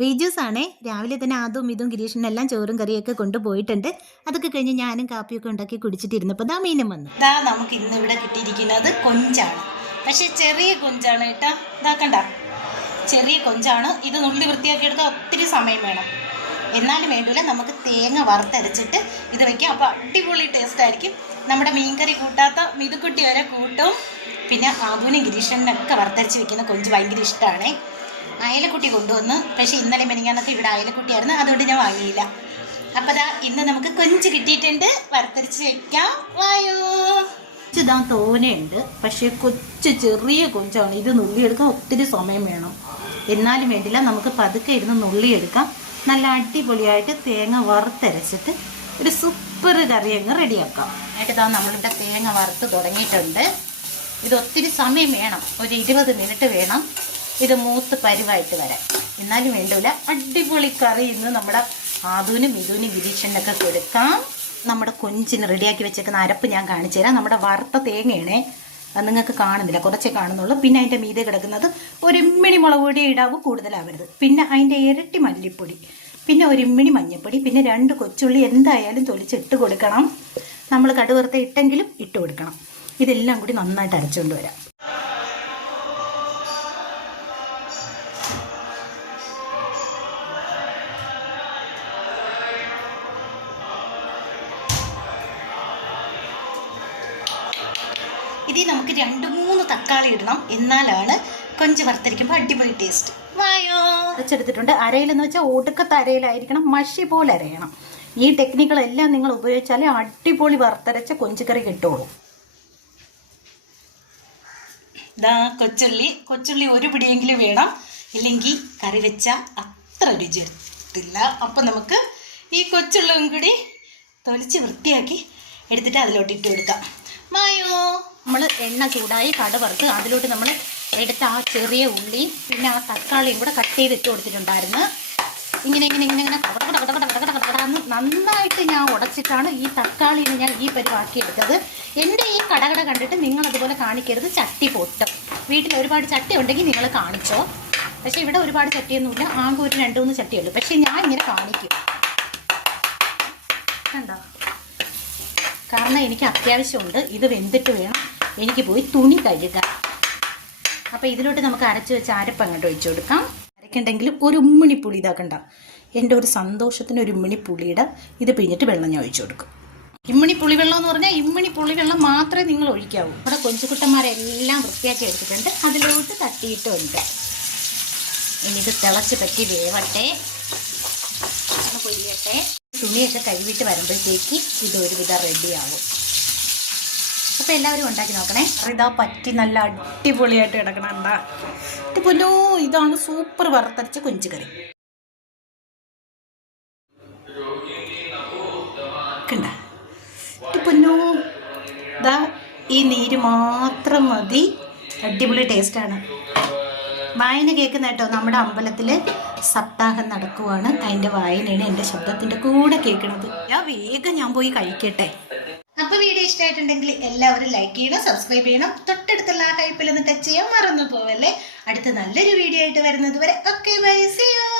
റീജൂസ് ആണേ രാവിലെ തന്നെ അതും ഇതും ഗിരീഷിനും എല്ലാം ചോറും കറിയൊക്കെ കൊണ്ടുപോയിട്ടുണ്ട്. അതൊക്കെ കഴിഞ്ഞ് ഞാനും കാപ്പിയൊക്കെ ഉണ്ടാക്കി കുടിച്ചിട്ടിരുന്നപ്പോൾ ദാ മീനും വന്നു. ദാ നമുക്ക് ഇന്ന് ഇവിടെ കിട്ടിയിരിക്കുന്നത് കൊഞ്ചാണ്. പക്ഷെ ചെറിയ കൊഞ്ചാണ് കേട്ടോ ഇതാക്കണ്ട കണ്ട. ചെറിയ കൊഞ്ചാണ്. ഇത് നുള്ളി വൃത്തിയാക്കി എടുത്താൽ ഒത്തിരി സമയം വേണം. എന്നാലും വേണ്ടില്ല നമുക്ക് തേങ്ങ വറുത്തരച്ചിട്ട് ഇത് വെക്കാം. അപ്പോൾ അടിപൊളി ടേസ്റ്റ് ആയിരിക്കും. നമ്മുടെ മീൻകറി കൂട്ടാത്ത മിതുക്കുട്ടി വരെ കൂട്ടും. പിന്നെ ആദൂനും ഗിരീഷനൊക്കെ വറുത്തരച്ച് വെക്കുന്ന കൊഞ്ച് ഭയങ്കര ഇഷ്ടമാണ് അയലക്കുട്ടി കൊണ്ടുവന്നു. പക്ഷേ ഇന്നലെ മെനിങ്ങാന്നൊക്കെ ഇവിടെ അയലക്കുട്ടിയായിരുന്നു. അതുകൊണ്ട് ഞാൻ വാങ്ങിയില്ല. അപ്പോൾ ദാ ഇന്ന് നമുക്ക് കൊഞ്ച് കിട്ടിയിട്ടുണ്ട്. വറുത്തരിച്ച് വെക്കാം. വായോ. ഇതാ തോനെയുണ്ട്. പക്ഷേ കൊച്ചു ചെറിയ കൊഞ്ചാണ്. ഇത് നുള്ളിയെടുക്കാൻ ഒത്തിരി സമയം വേണം. എന്നാലും വേണ്ടില്ല നമുക്ക് പതുക്കെ ഇരുന്ന് നുള്ളിയെടുക്കാം. നല്ല അടിപൊളിയായിട്ട് തേങ്ങ വറുത്തരച്ചിട്ട് ഒരു സൂപ്പർ കറി അങ്ങ് റെഡിയാക്കാം. ഏട്ടതാ നമ്മളിവിടെ തേങ്ങ വറുത്ത് തുടങ്ങിയിട്ടുണ്ട്. ഇത് ഒത്തിരി സമയം വേണം. ഒരു ഇരുപത് മിനിറ്റ് വേണം. ഇത് മൂത്ത് പരിവായിട്ട് വരാം. എന്നാലും വേണ്ടൂല. അടിപൊളി കറി ഇന്ന് നമ്മുടെ ആധുനും മിഥുനും വിരീക്ഷണൊക്കെ കൊടുക്കാം. നമ്മുടെ കൊഞ്ചിന് റെഡിയാക്കി വെച്ചേക്കുന്ന അരപ്പ് ഞാൻ കാണിച്ചു തരാം. നമ്മുടെ വറുത്ത തേങ്ങയാണേ. അത് നിങ്ങൾക്ക് കാണുന്നില്ല. കുറച്ചേ കാണുന്നുള്ളൂ. പിന്നെ അതിന്റെ മീതെ കിടക്കുന്നത് ഒരു ഇമ്മിണി മുളക് പൊടി ഇടാവ് കൂടുതലാവരുത്. പിന്നെ അതിന്റെ ഇരട്ടി മല്ലിപ്പൊടി. പിന്നെ ഒരു ഇമ്മിണി മഞ്ഞൾപ്പൊടി പിന്നെ രണ്ട് കൊച്ചുള്ളി എന്തായാലും തൊലിച്ചിട്ട് കൊടുക്കണം. നമ്മൾ കടുവറുത്ത ഇട്ടെങ്കിലും ഇട്ട് കൊടുക്കണം. ഇതെല്ലാം കൂടി നന്നായിട്ട് അരച്ചുകൊണ്ട് വരാം. ഇതിൽ നമുക്ക് രണ്ട് മൂന്ന് തക്കാളി ഇടണം. എന്നാലാണ് കൊഞ്ച് വറുത്തരിക്കുമ്പോൾ അടിപൊളി ടേസ്റ്റ് വായോ? അരച്ചെടുത്തിട്ടുണ്ട്. അരയിലെന്ന് വെച്ചാൽ ഒടുക്കത്തെ അരയിലായിരിക്കണം. മഷി പോലെ അരയണം. ഈ ടെക്നിക്കുകളെല്ലാം നിങ്ങൾ ഉപയോഗിച്ചാലേ അടിപൊളി വറുത്തരച്ച കൊഞ്ചുകറി കിട്ടുള്ളൂ. ഇതാ കൊച്ചുള്ളി. കൊച്ചുള്ളി ഒരു പിടിയെങ്കിലും വേണം. ഇല്ലെങ്കിൽ കറി വെച്ച അത്ര രുചി എടുത്തില്ല അപ്പം നമുക്ക് ഈ കൊച്ചുള്ളിയും കൂടി തൊലിച്ച് വൃത്തിയാക്കി എടുത്തിട്ട് അതിലോട്ട് ഇട്ട് കൊടുക്കാം. മായോ നമ്മൾ എണ്ണ ചൂടായി കടവറുത്ത് അതിലോട്ട് നമ്മൾ എടുത്ത ആ ചെറിയ ഉള്ളിയും പിന്നെ ആ തക്കാളിയും കൂടെ കട്ട് ചെയ്ത് ഇട്ട് കൊടുത്തിട്ടുണ്ടായിരുന്നു. ഇങ്ങനെ ഇങ്ങനെ ഇങ്ങനെ ഇങ്ങനെ കട കട കട കട കട കട നന്നായിട്ട് ഞാൻ ഉടച്ചിട്ടാണ് ഈ തക്കാളിയിൽ ഞാൻ ഈ പരിവാക്കി എടുത്തത്. എന്റെ ഈ കടകട കണ്ടിട്ട് നിങ്ങൾ അതുപോലെ കാണിക്കരുത്. ചട്ടി പൊട്ടും. വീട്ടിൽ ഒരുപാട് ചട്ടി ഉണ്ടെങ്കിൽ നിങ്ങൾ കാണിച്ചോ. പക്ഷേ ഇവിടെ ഒരുപാട് ചട്ടിയൊന്നുമില്ല. ആകെ ഒരു രണ്ട് മൂന്ന് ചട്ടി ചട്ടിയുള്ളൂ പക്ഷേ ഞാൻ ഇങ്ങനെ കാണിക്കും. കണ്ടോ? കാരണം എനിക്ക് അത്യാവശ്യമുണ്ട്. ഇത് വെന്തിട്ട് വേണം. എനിക്ക് പോയി തുണി കഴുകുക അപ്പോൾ ഇതിലോട്ട് നമുക്ക് അരച്ച് വെച്ച അരപ്പ് അങ്ങോട്ട് ഒഴിച്ചു കൊടുക്കാം. അരക്കുണ്ടെങ്കിൽ ഒരു ഉമ്മിണി പുളി ഇതാക്കണ്ട എന്റെ ഒരു സന്തോഷത്തിന് ഒരു ഉമ്മിണി പുളിയുടെ ഇത് പിഴിഞ്ഞിട്ട് വെള്ളം ഞാൻ ഒഴിച്ചു കൊടുക്കും. ഇമ്മിണി പുളിവെള്ളം എന്ന് പറഞ്ഞാൽ ഇമ്മിണി പുളിവെള്ളം മാത്രമേ നിങ്ങൾ ഒഴിക്കാവൂ. നമ്മുടെ കൊഞ്ചുകുട്ടന്മാരെല്ലാം വൃത്തിയാക്കി എടുത്തിട്ടുണ്ട്. അതിലോട്ട് തട്ടിയിട്ടുണ്ട് ഇനി ഇത് തിളച്ച് പറ്റി വേവട്ടെ. പൊരിയട്ടെ. തുണിയൊക്കെ കഴുകിയിട്ട് വരുമ്പോഴത്തേക്ക് ഇത് ഒരുവിധം റെഡിയാവും അപ്പോൾ എല്ലാവരും ഉണ്ടാക്കി നോക്കണേ. ഇതാ പറ്റി നല്ല അടിപൊളിയായിട്ട് കിടക്കണണ്ട ഇതിപ്പോലോ ഇതാണ് സൂപ്പർ വറുത്തരച്ച കൊഞ്ചുകറി. കണ്ട? ഇതാ ഈ നീര് മാത്രം മതി. അടിപൊളി ടേസ്റ്റാണ് വായന കേൾക്കുന്ന കേട്ടോ നമ്മുടെ അമ്പലത്തിൽ സപ്താഹം നടക്കുവാണ്. അതിന്റെ വായനയാണ് എന്റെ ശബ്ദത്തിന്റെ കൂടെ കേൾക്കണത്. ഞാൻ വേഗം ഞാൻ പോയി കഴിക്കട്ടെ. ഇഷ്ടമായിട്ടുണ്ടെങ്കിൽ എല്ലാവരും ലൈക്ക് ചെയ്യണം സബ്സ്ക്രൈബ് ചെയ്യണം. തൊട്ടടുത്തുള്ള ആ ഹൈപ്പിൽ ഒന്ന് ടച്ച് ചെയ്യാൻ മറന്നു പോവല്ലേ? അടുത്ത നല്ലൊരു വീഡിയോ ആയിട്ട് വരുന്നത് വരെ. Okay bye C U